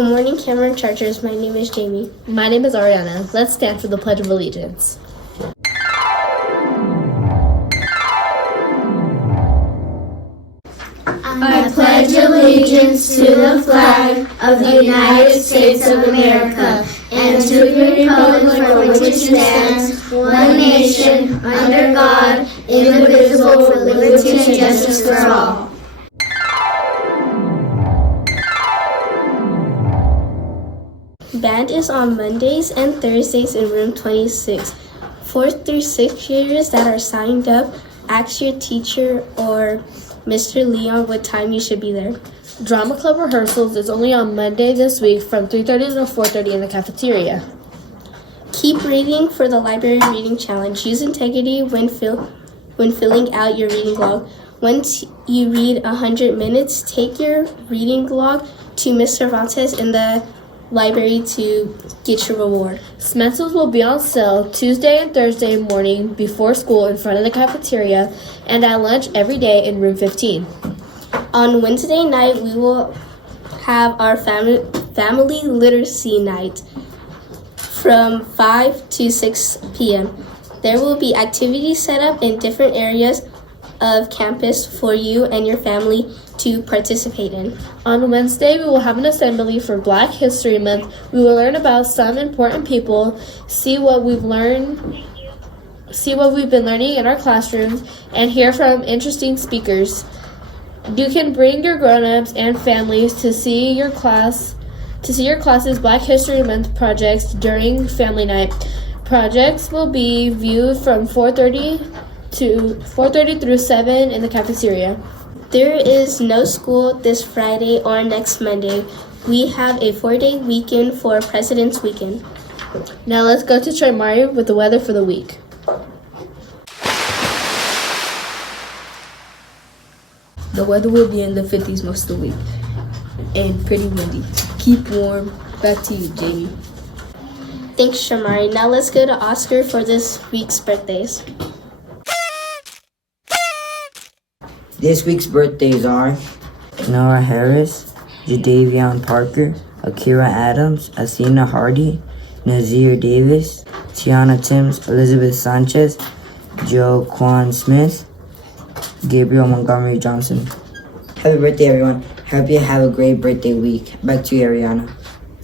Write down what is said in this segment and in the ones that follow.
Good morning, Cameron Chargers. My name is Jamie. My name is Ariana. Let's stand for the Pledge of Allegiance. I pledge allegiance to the flag of the United States of America and to the republic for which it stands, one nation, under God, indivisible, with liberty and justice for all. Band is on Mondays and Thursdays in room 26. 4th through 6th graders that are signed up, ask your teacher or Mr. Leon what time you should be there. Drama Club rehearsals is only on Monday this week from 3:30 to 4:30 in the cafeteria. Keep reading for the Library Reading Challenge. Use integrity when filling out your reading log. Once you read 100 minutes, take your reading log to Ms. Cervantes in the library to get your reward. Stencils will be on sale Tuesday and Thursday morning before school in front of the cafeteria and at lunch every day in room 15. On Wednesday night, we will have our family literacy night from 5 to 6 p.m. There will be activities set up in different areas of campus for you and your family to participate in. On Wednesday, we will have an assembly for Black History Month. We will learn about some important people, see what we've been learning in our classrooms, and hear from interesting speakers. You can bring your grown-ups and families to see your class's Black History Month projects during family night. Projects will be viewed from 4:30 through 7 in the cafeteria. There is no school this Friday or next Monday. We have a 4-day weekend for President's Weekend. Now let's go to Troy Mari with the weather for the week. The weather will be in the 50s most of the week and pretty windy. Keep warm. Back to you, Jamie. Thanks, Shamari. Now let's go to Oscar for this week's birthdays. This week's birthdays are Nora Harris, Jadavion Parker, Akira Adams, Asina Hardy, Nazir Davis, Tiana Timms, Elizabeth Sanchez, Joe Quan Smith, Gabriel Montgomery Johnson. Happy birthday, everyone. Hope you have a great birthday week. Back to you, Ariana.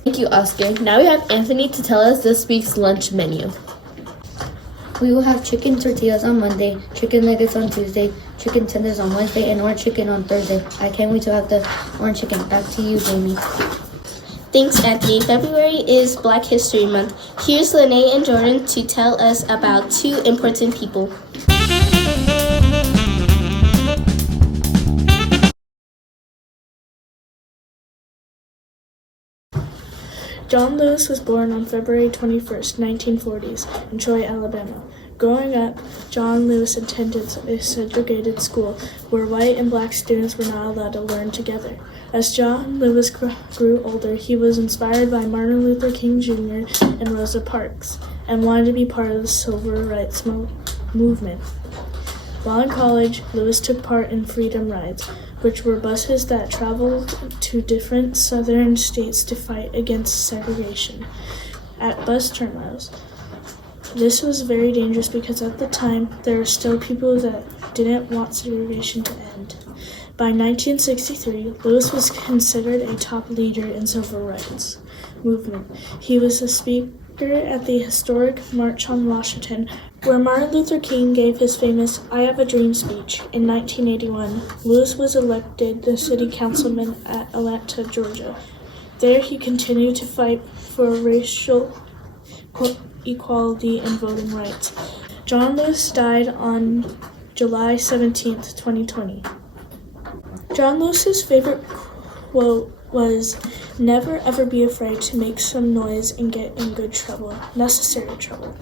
Thank you, Oscar. Now we have Anthony to tell us this week's lunch menu. We will have chicken tortillas on Monday, chicken nuggets on Tuesday, chicken tenders on Wednesday, and orange chicken on Thursday. I can't wait to have the orange chicken. Back to you, Jamie. Thanks, Anthony. February is Black History Month. Here's Lene and Jordan to tell us about 2 important people. John Lewis was born on February 21st, 1940s, in Troy, Alabama. Growing up, John Lewis attended a segregated school where white and black students were not allowed to learn together. As John Lewis grew older, he was inspired by Martin Luther King Jr. and Rosa Parks and wanted to be part of the civil rights movement. While in college, Lewis took part in Freedom Rides, which were buses that traveled to different southern states to fight against segregation at bus terminals. This was very dangerous because at the time, there were still people that didn't want segregation to end. By 1963, Lewis was considered a top leader in civil rights movement. He was a speaker at the historic March on Washington, where Martin Luther King gave his famous I Have a Dream speech. In 1981, Lewis was elected the city councilman at Atlanta, Georgia. There he continued to fight for racial equality and voting rights. John Lewis died on July 17, 2020. John Lewis's favorite quote was, "Never ever be afraid to make some noise and get in good trouble, necessary trouble."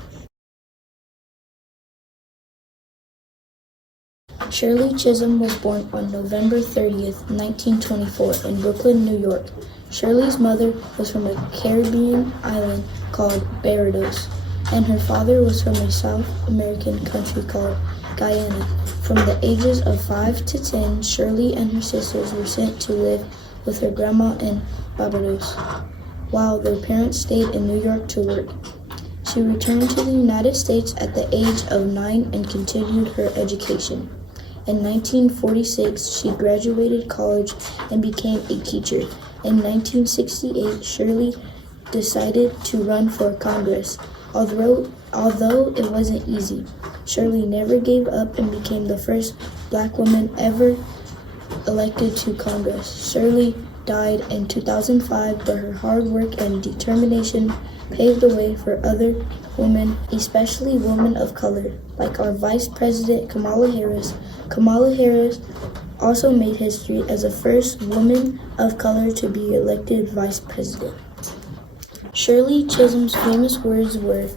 Shirley Chisholm was born on November 30th, 1924 in Brooklyn, New York. Shirley's mother was from a Caribbean island called Barbados, and her father was from a South American country called Guyana. From the ages of 5 to 10, Shirley and her sisters were sent to live with her grandma in Barbados, while their parents stayed in New York to work. She returned to the United States at the age of 9 and continued her education. In 1946, she graduated college and became a teacher. In 1968, Shirley decided to run for Congress. Although it wasn't easy, Shirley never gave up and became the first Black woman ever elected to Congress. Shirley died in 2005, but her hard work and determination paved the way for other women, especially women of color, like our Vice President Kamala Harris. Kamala Harris also made history as the first woman of color to be elected Vice President. Shirley Chisholm's famous words were,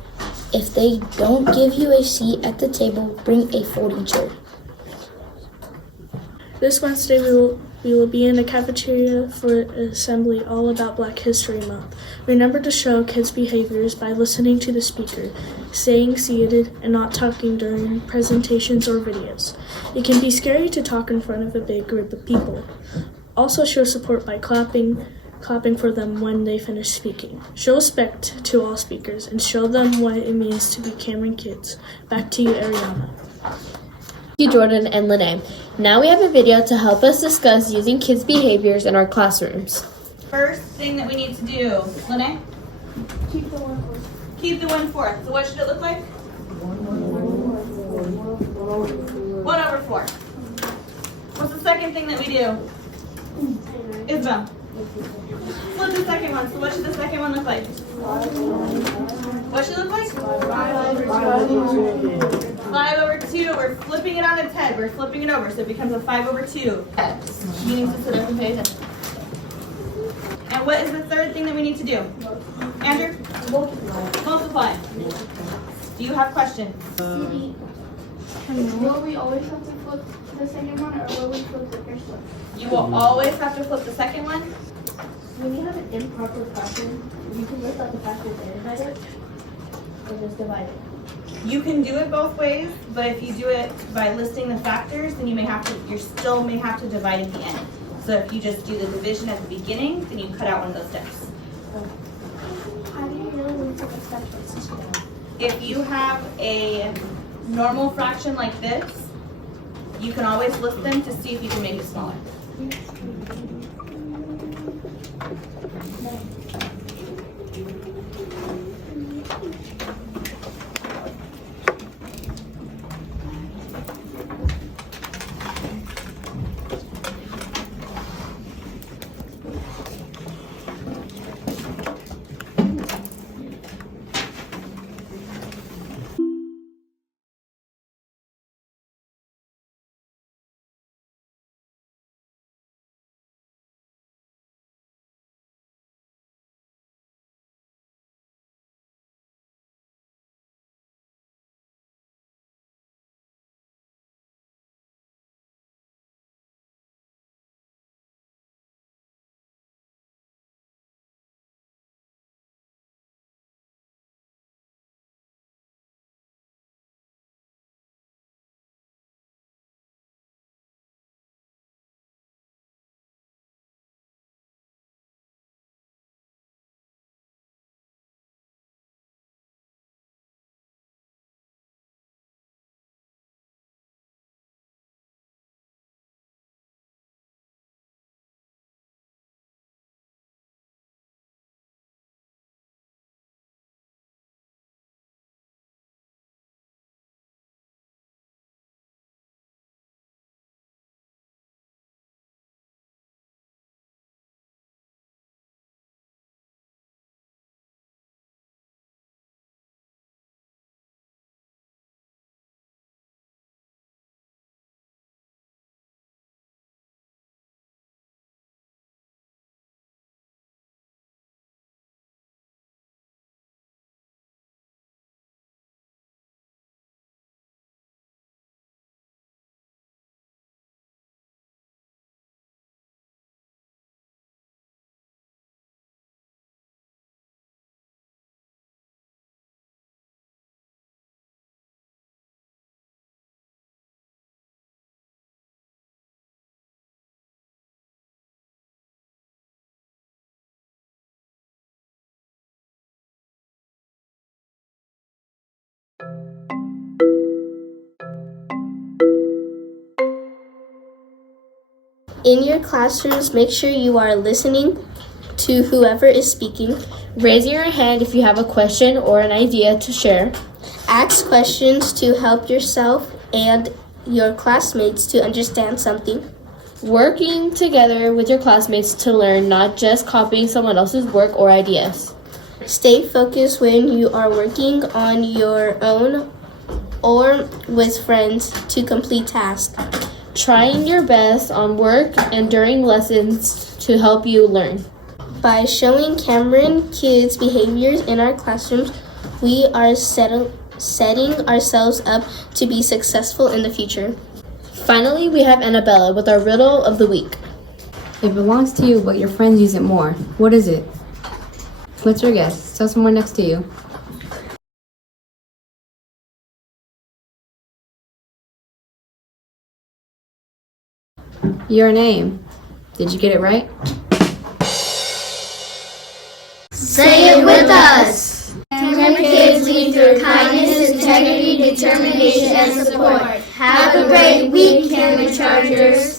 "If they don't give you a seat at the table, bring a folding chair." This Wednesday, we will be in the cafeteria for an assembly all about Black History Month. Remember to show kids' behaviors by listening to the speaker, staying seated, and not talking during presentations or videos. It can be scary to talk in front of a big group of people. Also show support by clapping for them when they finish speaking. Show respect to all speakers and show them what it means to be Cameron kids. Back to you, Ariana. Thank you, Jordan and Lene. Now we have a video to help us discuss using kids' behaviors in our classrooms. First thing that we need to do, Lene? Keep the 1/4. So what should it look like? 1/4. What's the second thing that we do? Isabel. Flip the second one. So what should the second one look like? What should it look like? 5/2. We're flipping it on its head. We're flipping it over, so it becomes a 5/2. You need to sit up and pay attention. And what is the third thing that we need to do? Andrew? Multiply. Do you have questions? Will we always have to flip the second one, or will we flip the first one? You will always have to flip the second one. When you have an improper fraction, you can list out the factors and divide it, or just divide it. You can do it both ways, but if you do it by listing the factors, then you still may have to divide at the end. So if you just do the division at the beginning, then you cut out one of those steps. How do you know when to flip steps? If you have a normal fraction like this, you can always list them to see if you can make it smaller. In your classrooms, make sure you are listening to whoever is speaking. Raise your hand if you have a question or an idea to share. Ask questions to help yourself and your classmates to understand something. Working together with your classmates to learn, not just copying someone else's work or ideas. Stay focused when you are working on your own or with friends to complete tasks. Trying your best on work and during lessons to help you learn. By showing Cameron kids' behaviors in our classrooms, we are setting ourselves up to be successful in the future. Finally, we have Annabella with our riddle of the week. It belongs to you, but your friends use it more. What is it? What's your guess? Tell someone next to you. Your name. Did you get it right? Say it with us. Cameron kids lead through kindness, integrity, determination, and support. Have a great week, Cameron Chargers.